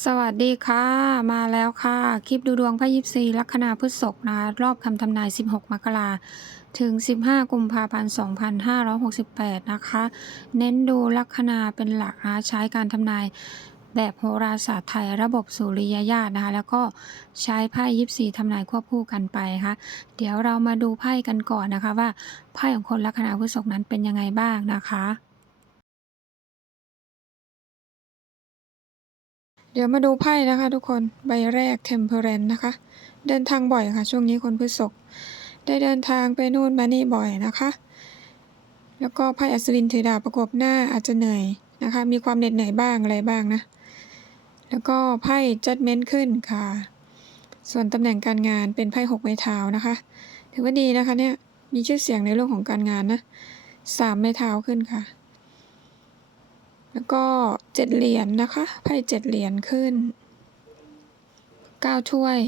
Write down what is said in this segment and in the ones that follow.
สวัสดีค่ะ มาแล้วค่ะ คลิปดูดวงไพ่ยิปซีลัคนาพฤษภนะรอบคำทำนาย 16 มกราถึง 15 กุมภาพันธ์ 2568 นะคะ เน้นดูลัคนาเป็นหลักนะใช้การทำนายแบบโหราศาสตร์ไทยระบบสุริยญาตนะคะ แล้วก็ใช้ไพ่ยิปซีทำนายควบคู่กันไปค่ะ เดี๋ยวเรามาดูไพ่กันก่อนนะคะว่าไพ่ของคนลัคนาพฤษภนั้นเป็นยังไงบ้างนะคะ เดี๋ยวมาดูไพ่นะคะทุกคนใบแรก Temperance นะคะ เดินทางบ่อยค่ะ ช่วงนี้คนพฤษภได้เดินทางไปนู่นมานี่บ่อยนะคะ แล้วก็ไพ่อัศวินถือดาบประกบหน้าอาจจะเหนื่อยนะคะ มีความเหน็ดเหนื่อยบ้างอะไรบ้างนะ แล้วก็ไพ่ Judgment ขึ้นค่ะ ส่วนตำแหน่งการงานเป็นไพ่หกไม้เท้านะคะ ถือว่าดีนะคะเนี่ยมีชื่อเสียงในเรื่องของการงานนะสามไม้เท้าขึ้นค่ะ แล้วก็เจ็ดเหรียญนะคะไพ่เจ็ดเหรียญขึ้นเก้าถ้วย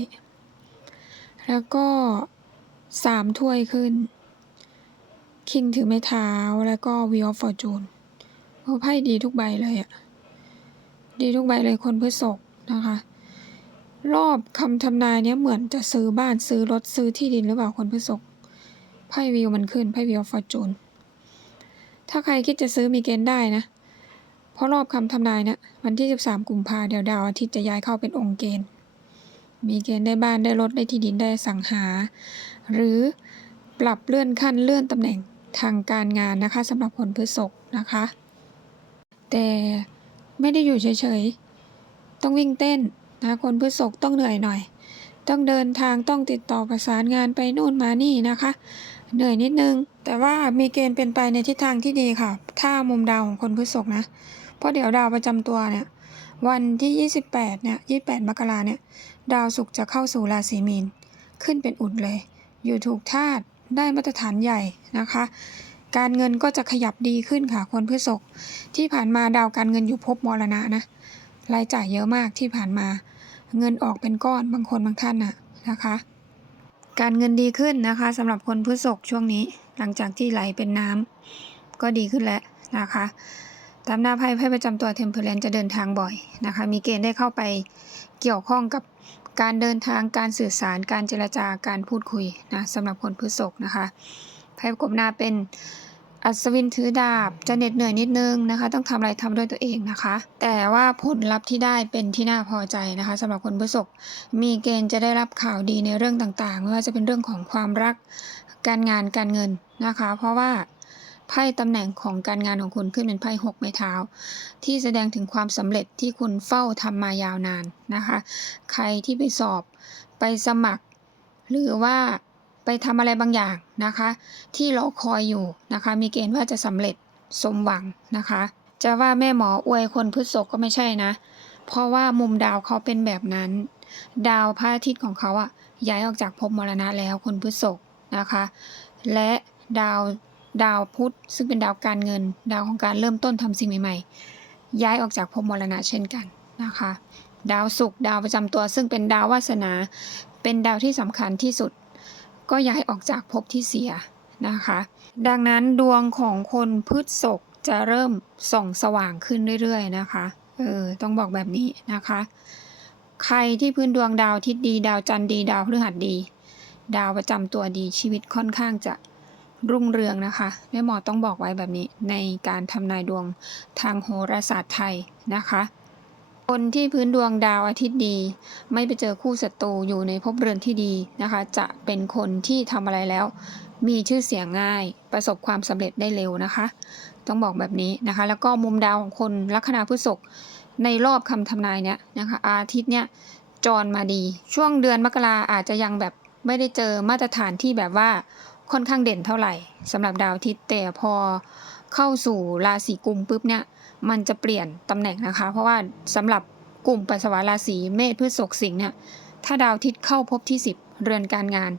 แล้วก็สามถ้วยขึ้น คิงถือไม้เท้าแล้วก็วีออฟฟอร์จูนโอ้ไพ่ดีทุกใบเลยอะดีทุกใบเลยคนพฤษภนะคะ รอบคำทำนายเนี้ยเหมือนจะซื้อบ้านซื้อรถซื้อที่ดินหรือเปล่าคนพฤษภไพ่วิวมันขึ้นไพ่วิวฟอร์จูนถ้าใครคิดจะซื้อมีเกณฑ์ได้นะ เพราะรอบคำทำนายเนี่ยวันที่ 13 กุมภาเดี๋ยวดาวอาทิตย์จะย้ายเข้าเป็นองค์เกณฑ์ มีเกณฑ์ได้บ้านได้รถได้ที่ดินได้สังหา หรือปรับเลื่อนขั้นเลื่อนตำแหน่งทางการงานนะคะสำหรับคนพฤษภนะคะ แต่ไม่ได้อยู่เฉยๆ ต้องวิ่งเต้นนะคนพฤษภต้องเหนื่อยหน่อย ต้องเดินทางต้องติดต่อประสานงานไปนู่นมานี่นะคะ เหนื่อยนิดนึง แต่ว่ามีเกณฑ์เป็นไปในทิศทางที่ดีค่ะ ถ้ามุมดาวของคนพฤษภนะ เพราะเดี๋ยวดาวประจำตัวเนี่ยวันที่ 28 เนี่ย 28 มกราเนี่ย ดาวศุกร์จะเข้าสู่ราศีมีน ขึ้นเป็นอุดเลย อยู่ถูกธาตุ ได้มาตรฐานใหญ่นะคะ การเงินก็จะขยับดีขึ้นค่ะ คนพฤษภที่ผ่านมาดาวการเงินอยู่ภพมรณะนะ รายจ่ายเยอะมากที่ผ่านมา เงินออกเป็นก้อนบางคนบางท่านนะนะคะ การเงินดีขึ้นนะคะสำหรับคนพฤษภช่วงนี้ หลังจากที่ไหลเป็นน้ำก็ดีขึ้นแล้วนะคะ ตามหน้าไพ่ไพ่ประจำตัวเทมเพลนจะเดินทางบ่อยนะคะ มีเกณฑ์ได้เข้าไปเกี่ยวข้องกับการเดินทางการสื่อสาร การเจรจาการพูดคุยนะสำหรับคนพฤษภนะคะไพ่กบหน้าเป็นอัศวินถือดาบจะเหน็ดเหนื่อยนิดนึงนะคะ ต้องทำอะไรทำด้วยตัวเองนะคะ แต่ว่าผลลัพธ์ที่ได้เป็นที่น่าพอใจนะคะสำหรับคนพฤษภมีเกณฑ์จะได้รับข่าวดีในเรื่องต่างๆไม่ว่าจะเป็นเรื่องของความรักการงานการเงินนะคะ เพราะว่า ไพ่ตำแหน่งของการงานของคุณขึ้นเป็นไพ่หกไม้เท้า ที่แสดงถึงความสำเร็จที่คุณเฝ้าทำมายาวนานนะคะ ใครที่ไปสอบไปสมัคร หรือว่าไปทำอะไรบางอย่างนะคะ ที่รอคอยอยู่นะคะ มีเกณฑ์ว่าจะสำเร็จสมหวังนะคะ จะว่าแม่หมออวยคนพฤษภก็ไม่ใช่นะ เพราะว่ามุมดาวเขาเป็นแบบนั้น ดาวพระอาทิตย์ของเขาอะย้ายออกจากภพมรณะแล้วคนพฤษภนะคะ และดาว ดาวพุธซึ่งเป็นดาวการเงิน ดาวของการเริ่มต้นทำสิ่งใหม่ๆ ย้ายออกจากภพมรณะเช่นกันนะคะ ดาวศุกร์ดาวประจำตัว ซึ่งเป็นดาววาสนา เป็นดาวที่สำคัญที่สุด ก็ย้ายออกจากภพที่เสียนะคะ ดังนั้นดวงของคนพฤษภจะเริ่มส่องสว่างขึ้นเรื่อยๆนะคะเออต้องบอกแบบนี้นะคะ ใครที่พื้นดวงดาวทิศดี ดาวจันทร์ดี ดาวพฤหัสดี ดาวประจำตัวดีชีวิตค่อนข้างจะ รุ่งเรืองนะคะแม่หมอต้องบอกไว้แบบนี้ในการทำนายดวงทางโหราศาสตร์ไทยนะคะ คนที่พื้นดวงดาวอาทิตย์ดี ไม่ไปเจอคู่ศัตรูอยู่ในภพเรือนที่ดีนะคะ จะเป็นคนที่ทำอะไรแล้ว มีชื่อเสียงง่าย ประสบความสำเร็จได้เร็วนะคะ ต้องบอกแบบนี้นะคะ แล้วก็มุมดาวของคนลัคนาพฤษภในรอบคำทำนายเนี้ยนะคะอาทิตย์เนี้ยจรมาดี ช่วงเดือนมกราอาจจะยังแบบไม่ได้เจอมาตรฐานที่แบบว่า ค่อนข้างเด่นเท่าไหร่สำหรับดาวอาทิตย์แต่พอเข้าสู่ราศีกุมปุ๊บเนี่ยมันจะเปลี่ยนตำแหน่งนะคะ เพราะว่าสำหรับกลุ่มปัสสาวะราศีเมษพฤษภสิงห์เนี่ยถ้าดาวอาทิตย์เข้าพบที่ 10 เรือนการงาน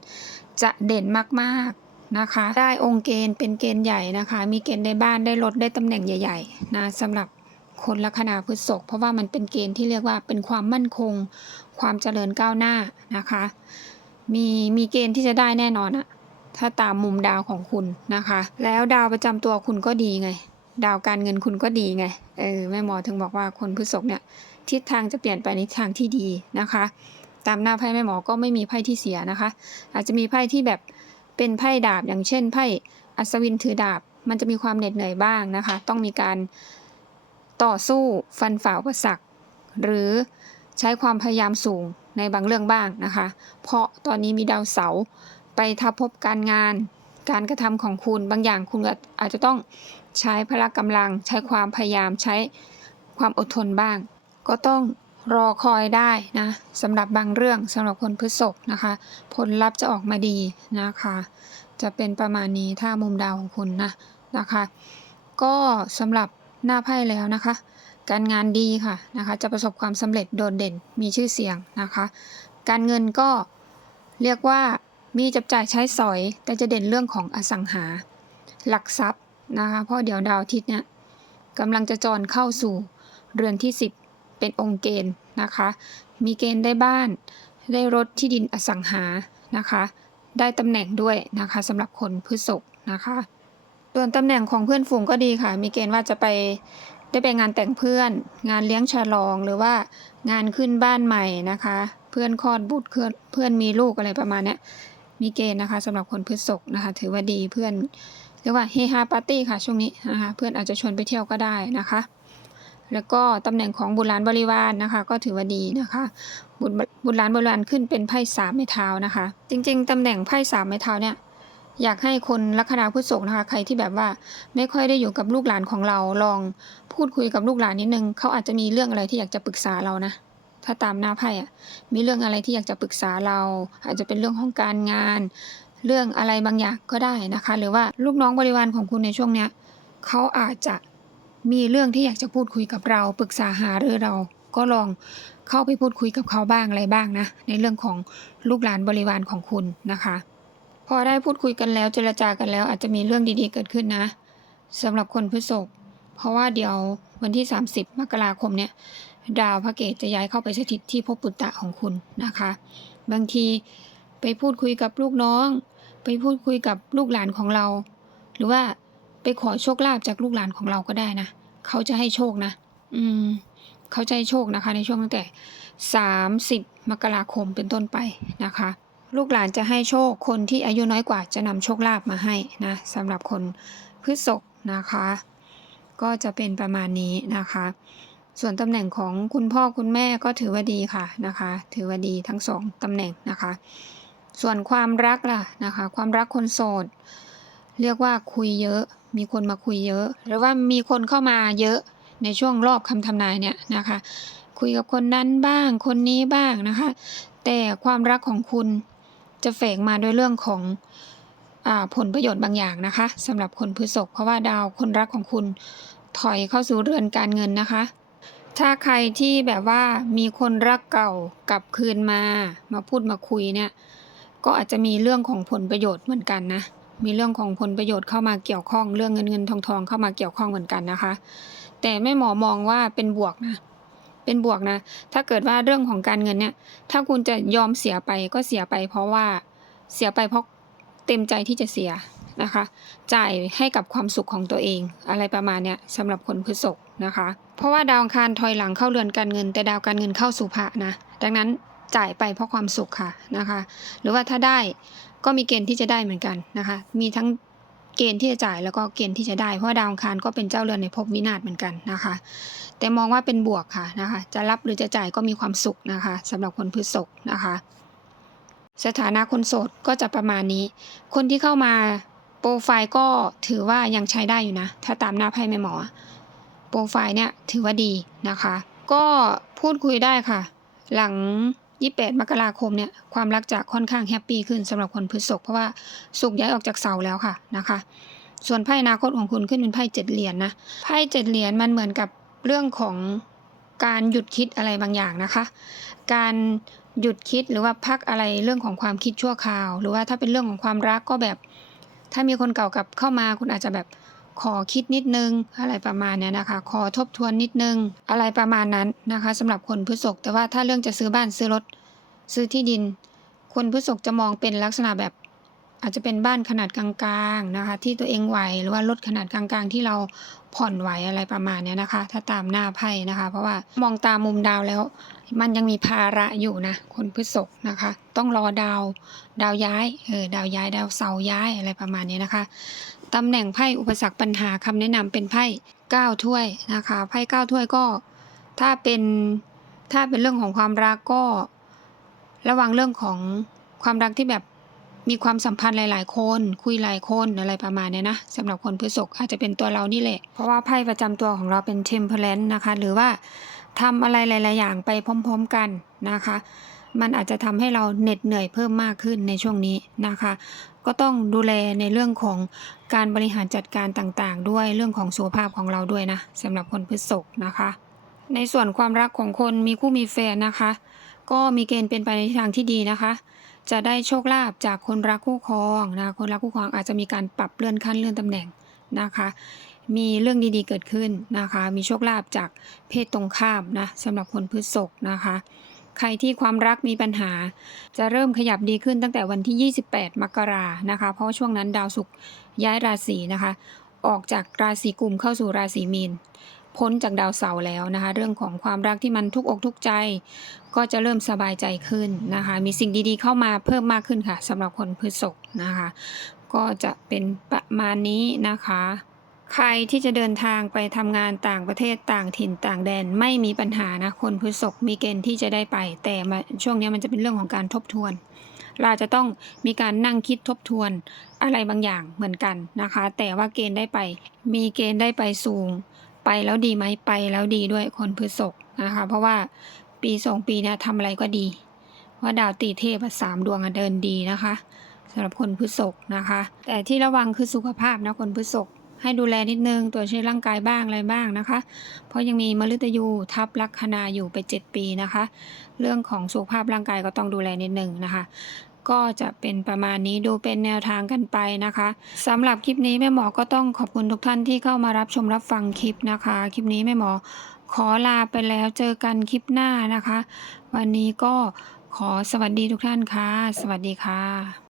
จะเด่นมากๆนะคะ ได้องค์เกณฑ์เป็นเกณฑ์ใหญ่นะคะ มีเกณฑ์ได้บ้านได้รถได้ตำแหน่งใหญ่ๆนะสำหรับคนลัคนาพฤษภเพราะว่ามันเป็นเกณฑ์ที่เรียกว่าเป็นความมั่นคง ความเจริญก้าวหน้านะคะ มีมีเกณฑ์ที่จะได้แน่นอนอะ ถ้าตามมุมดาวของคุณนะคะ แล้วดาวประจำตัวคุณก็ดีไง ดาวการเงินคุณก็ดีไง เออแม่หมอถึงบอกว่าคนพฤษภเนี่ยทิศทางจะเปลี่ยนไปในทางที่ดีนะคะ ตามหน้าไพ่แม่หมอก็ไม่มีไพ่ที่เสียนะคะ อาจจะมีไพ่ที่แบบเป็นไพ่ดาบอย่างเช่น ไพ่อัศวินถือดาบ มันจะมีความเหน็ดเหนื่อยบ้างนะคะ ต้องมีการต่อสู้ฟันฝ่าอุปสรรคหรือใช้ความพยายามสูงในบางเรื่องบ้างนะคะ เพราะตอนนี้มีดาวเสาร์ ไปทับพบการงาน การกระทำของคุณบางอย่างคุณอาจจะต้องใช้พละกำลัง ใช้ความพยายามใช้ความอดทนบ้าง ก็ต้องรอคอยได้นะสำหรับบางเรื่องสำหรับคนพฤษภนะคะ ผลลัพธ์จะออกมาดีนะคะ จะเป็นประมาณนี้ถ้ามุมดาวของคุณนะนะคะ ก็สำหรับหน้าไพ่แล้วนะคะ การงานดีค่ะนะคะ จะประสบความสำเร็จโดดเด่นมีชื่อเสียงนะคะ การเงินก็เรียกว่า มีจับจ่ายใช้สอย แต่จะเด่นเรื่องของอสังหา หลักทรัพย์นะคะเพราะเดี๋ยวดาวอาทิตย์เนี่ยกำลังจะจรเข้าสู่เรือนที่ 10 เป็นองค์เกณฑ์นะคะ มีเกณฑ์ได้บ้าน ได้รถที่ดินอสังหานะคะ ได้ตำแหน่งด้วยนะคะสำหรับคนพฤษภนะคะส่วนตำแหน่งของเพื่อนฝูงก็ดีค่ะ มีเกณฑ์ว่าจะไปได้ไปงานแต่งเพื่อน งานเลี้ยงฉลองหรือว่างานขึ้นบ้านใหม่นะคะ เพื่อนคลอดบุตรเพื่อนมีลูกอะไรประมาณนี้ มีเกณฑ์นะคะสำหรับคนพฤษภนะคะ ถือว่าดีเพื่อนเรียกว่าเฮฮาปาร์ตี้ค่ะช่วงนี้นะคะเพื่อนอาจจะชวนไปเที่ยวก็ได้นะคะ แล้วก็ตำแหน่งของบุตรหลานบริวารนะคะ ก็ถือว่าดีนะคะบุตรบุตรหลานบริวารขึ้นเป็นไพ่สามไม้เท้านะคะ จริง ๆตำแหน่งไพ่สามไม้เท้าเนี่ยอยากให้คนลัคนาพฤษภนะคะ ใครที่แบบว่าไม่ค่อยได้อยู่กับลูกหลานของเราลองพูดคุยกับลูกหลานนิดนึงเขาอาจจะมีเรื่องอะไรที่อยากจะปรึกษาเรานะ ถ้าตามหน้าไพ่อะมีเรื่องอะไรที่อยากจะปรึกษาเรา อาจจะเป็นเรื่องของการงาน เรื่องอะไรบางอย่างก็ได้นะคะ หรือว่าลูกน้องบริวารของคุณในช่วงเนี้ยเขาอาจจะมีเรื่องที่อยากจะพูดคุยกับเรา ปรึกษาหารือเราก็ลองเข้าไปพูดคุยกับเขาบ้างอะไรบ้างนะ ในเรื่องของลูกหลานบริวารของคุณนะคะ พอได้พูดคุยกันแล้วเจรจากันแล้ว อาจจะมีเรื่องดีๆเกิดขึ้นนะสำหรับคนพฤษภเพราะว่าเดี๋ยววันที่ 30 มกราคมเนี่ย ดาวพระเกตจะย้ายเข้าไปสถิตที่ภพปุตตะของคุณนะคะ บางทีไปพูดคุยกับลูกน้อง ไปพูดคุยกับลูกหลานของเรา หรือว่าไปขอโชคลาภจากลูกหลานของเราก็ได้นะเขาจะให้โชคนะ อืม เขาจะให้โชคนะคะ ในช่วงตั้งแต่ 30 มกราคมเป็นต้นไปนะคะ ลูกหลานจะให้โชคคนที่อายุน้อยกว่าจะนำโชคลาภมาให้นะสำหรับคนพฤษภนะคะ ก็จะเป็นประมาณนี้นะคะ ส่วนตำแหน่งของคุณพ่อคุณแม่ก็ถือว่าดีค่ะนะคะ ถือว่าดีทั้งสองตำแหน่งนะคะ ส่วนความรักล่ะนะคะ ความรักคนโสด เรียกว่าคุยเยอะ มีคนมาคุยเยอะ หรือว่ามีคนเข้ามาเยอะในช่วงรอบคำทำนายเนี่ยนะคะ คุยกับคนนั้นบ้าง คนนี้บ้างนะคะ แต่ความรักของคุณจะแฝงมาด้วยเรื่องของอผลประโยชน์บางอย่างนะคะสำหรับคนพฤษภเพราะว่าดาวคนรักของคุณถอยเข้าสู่เรือนการเงินนะคะ ถ้าใครที่แบบว่ามีคนรักเก่ากลับคืนมา มาพูดมาคุยเนี่ย ก็อาจจะมีเรื่องของผลประโยชน์เหมือนกันนะ มีเรื่องของผลประโยชน์เข้ามาเกี่ยวข้อง เรื่องเงินเงินทองทองเข้ามาเกี่ยวข้องเหมือนกันนะคะ แต่แม่หมอมองว่าเป็นบวกนะ เป็นบวกนะ ถ้าเกิดว่าเรื่องของการเงินเนี่ย ถ้าคุณจะยอมเสียไปก็เสียไป เพราะว่าเสียไปเพราะเต็มใจที่จะเสีย นะคะ จ่ายให้กับความสุขของตัวเอง อะไรประมาณเนี้ยสำหรับคนพฤษภนะคะ เพราะว่าดาวอังคารถอยหลังเข้าเรือนการเงิน แต่ดาวการเงินเข้าสู่พระนะ ดังนั้นจ่ายไปเพราะความสุขค่ะนะคะ หรือว่าถ้าได้ก็มีเกณฑ์ที่จะได้เหมือนกันนะคะ มีทั้งเกณฑ์ที่จะจ่ายแล้วก็เกณฑ์ที่จะได้ เพราะดาวอังคารก็เป็นเจ้าเรือนในภพวินาศเหมือนกันนะคะ แต่มองว่าเป็นบวกค่ะนะคะ จะรับหรือจะจ่ายก็มีความสุขนะคะสำหรับคนพฤษภนะคะ สถานะคนโสดก็จะประมาณนี้ คนที่เข้ามา โปรไฟล์ก็ถือว่ายังใช้ได้อยู่นะ ถ้าตามหน้าไพ่แม่หมอ โปรไฟล์เนี่ยถือว่าดีนะคะ ก็พูดคุยได้ค่ะ หลัง 28 มกราคมเนี่ย ความรักจะค่อนข้างแฮปปี้ขึ้นสำหรับคนพฤษภเพราะว่าสุกร์ย้ายออกจากเสาแล้วค่ะนะคะ ส่วนไพ่อนาคตของคุณขึ้นเป็นไพ่เจ็ดเหรียญนะ ไพ่เจ็ดเหรียญมันเหมือนกับเรื่องของการหยุดคิดอะไรบางอย่างนะคะ การหยุดคิดหรือว่าพักอะไรเรื่องของความคิดชั่วคราว หรือว่าถ้าเป็นเรื่องของความรักก็แบบ ถ้ามีคนเก่ากลับเข้ามาคุณอาจจะแบบขอคิดนิดนึงอะไรประมาณเนี้ยนะคะ ขอทบทวนนิดนึงอะไรประมาณนั้นนะคะสำหรับคนพฤษภแต่ว่าถ้าเรื่องจะซื้อบ้านซื้อรถซื้อที่ดิน คนพฤษภจะมองเป็นลักษณะแบบ อาจจะเป็นบ้านขนาดกลางๆนะคะ ที่ตัวเองไหวหรือว่ารถขนาดกลางๆ ที่เราผ่อนไหวอะไรประมาณเนี้ยนะคะ ถ้าตามหน้าไพ่นะคะ เพราะว่ามองตามมุมดาวแล้ว มันยังมีภาระอยู่นะ คนพฤษภนะคะ ต้องรอดาวดาวย้ายเออดาวย้ายดาวเสาย้ายอะไรประมาณนี้นะคะตำแหน่งไพ่อุปสรรคปัญหาคำแนะนำเป็นไพ่เก้าถ้วยนะคะไพ่เก้าถ้วยก็ถ้าเป็นถ้าเป็นเรื่องของความรักก็ระวังเรื่องของความรักที่แบบ มีความสัมพันธ์หลาย ๆ คน คุยหลายคนอะไรประมาณเนี้ยนะสำหรับคนพฤษภอาจจะเป็นตัวเรานี่แหละ เพราะว่าไพ่ประจำตัวของเราเป็น temperance นะคะ หรือว่าทำอะไรหลาย ๆ อย่างไปพร้อม ๆ กันนะคะ มันอาจจะทำให้เราเหน็ดเหนื่อยเพิ่มมากขึ้นในช่วงนี้นะคะ ก็ต้องดูแลในเรื่องของการบริหารจัดการต่าง ๆ ด้วยเรื่องของสุขภาพของเราด้วยนะสำหรับคนพฤษภนะคะ ในส่วนความรักของคนมีคู่มีแฟนนะคะ ก็มีเกณฑ์เป็นไปในทิศทางที่ดีนะคะ จะได้โชคลาภจากคนรักคู่ครองนะคนรักคู่ครองอาจจะมีการปรับเลื่อนขั้นเลื่อนตำแหน่งนะคะ มีเรื่องดีๆเกิดขึ้นนะคะ มีโชคลาภจากเพศตรงข้ามนะสำหรับคนพฤษภนะคะ ใครที่ความรักมีปัญหา จะเริ่มขยับดีขึ้นตั้งแต่วันที่ 28 มกรานะคะ เพราะช่วงนั้นดาวศุกร์ย้ายราศีนะคะ ออกจากราศีกุมเข้าสู่ราศีมีน พ้นจากดาวเสาร์แล้วนะคะ เรื่องของความรักที่มันทุกอกทุกใจ ก็จะเริ่มสบายใจขึ้นนะคะ มีสิ่งดีๆเข้ามาเพิ่มมากขึ้นค่ะสำหรับคนพฤษภนะคะ ก็จะเป็นประมาณนี้นะคะใครที่จะเดินทางไปทำงานต่างประเทศต่างถิ่นต่างแดนไม่มีปัญหานะ คนพฤษภมีเกณฑ์ที่จะได้ไป แต่ช่วงนี้มันจะเป็นเรื่องของการทบทวน เราจะต้องมีการนั่งคิดทบทวนอะไรบางอย่างเหมือนกันนะคะ แต่ว่าเกณฑ์ได้ไป มีเกณฑ์ได้ไปสูง ไปแล้วดีไหมไปแล้วดีด้วยคนพฤษภนะคะ เพราะว่าปีสองปีเนี่ยทำอะไรก็ดี ว่าดาวตีเทพสามดวงเดินดีนะคะสำหรับคนพฤษภนะคะ แต่ที่ระวังคือสุขภาพนะคนพฤษภ ให้ดูแลนิดนึงตัวจเช็คร่างกายบ้างอะไรบ้างนะคะ เพราะยังมีมฤตยูทับลัคนาอยู่ไป 7 ปีนะคะ เรื่องของสุขภาพร่างกายก็ต้องดูแลนิดนึงนะคะ ก็จะเป็นประมาณนี้ดูเป็นแนวทางกันไปนะคะสำหรับคลิปนี้แม่หมอก็ต้องขอบคุณทุกท่านที่เข้ามารับชมรับฟังคลิปนะคะ คลิปนี้แม่หมอขอลาไปแล้วเจอกันคลิปหน้านะคะ วันนี้ก็ขอสวัสดีทุกท่านค่ะ สวัสดีค่ะ